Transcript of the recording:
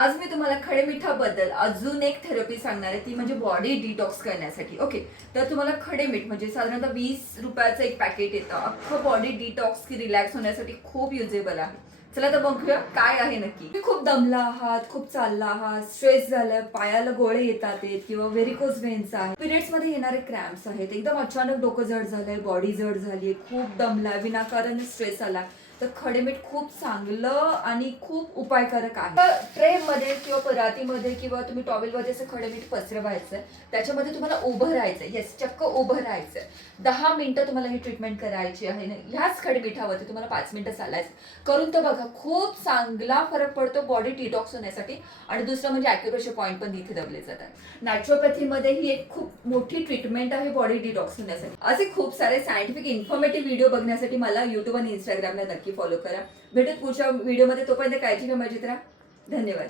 आज मी तुम्हाला खडे मिठाबद्दल अजून एक थेरपी सांगणार आहे, ती म्हणजे बॉडी डिटॉक्स करण्यासाठी. ओके, तर तुम्हाला खडे मीठ म्हणजे साधारणतः 20 रुपयाचं एक पॅकेट येतं. अख्खं बॉडी डिटॉक्स की रिलॅक्स होण्यासाठी खूप युजेबल आहे. चला तर बघूया काय आहे नक्की. तुम्ही खूप दमला आहात, खूप चालला आहात, स्ट्रेस झालं, पायाला गोळे येतात आहेत किंवा व्हेरिकोज व्हेन्स आहे, पिरियड्स मध्ये येणारे क्रॅम्प्स आहेत, एकदम अचानक डोकं जड झालंय, बॉडी जड झाली, खूप दमला, विनाकारण स्ट्रेस आला, तर खडे मीठ खूप चांगलं आणि खूप उपायकारक आहे. ट्रे मध्ये किंवा परातीमध्ये किंवा तुम्ही टॉवेलमध्ये असं खडे मीठ पसरवायचं, त्याच्यामध्ये तुम्हाला उभं राहायचं. येस, चक्क उभं राहायचं. 10 मिनिटं तुम्हाला ही ट्रीटमेंट करायची आहे. ह्याच खडे मिठावरती तुम्हाला 5 मिनिटं चालायचं. करून तर बघा, खूप चांगला फरक पडतो बॉडी डिटॉक्स होण्यासाठी. आणि दुसरं म्हणजे ॲक्युप्रेशर पॉईंट पण इथे दबले जातात. नॅचरोपॅथीमध्ये ही एक खूप मोठी ट्रीटमेंट आहे बॉडी डिटॉक्स होण्यासाठी. असे खूप सारे सायंटिफिक इन्फॉर्मेटिव्ह व्हिडिओ बघण्यासाठी मला युट्यूब आणि इंस्टाग्रामला नक्की फॉलो करा. भेटत पुढच्या व्हिडिओमध्ये. तोपर्यंत काळजी घ्या, मजेत राहा. धन्यवाद.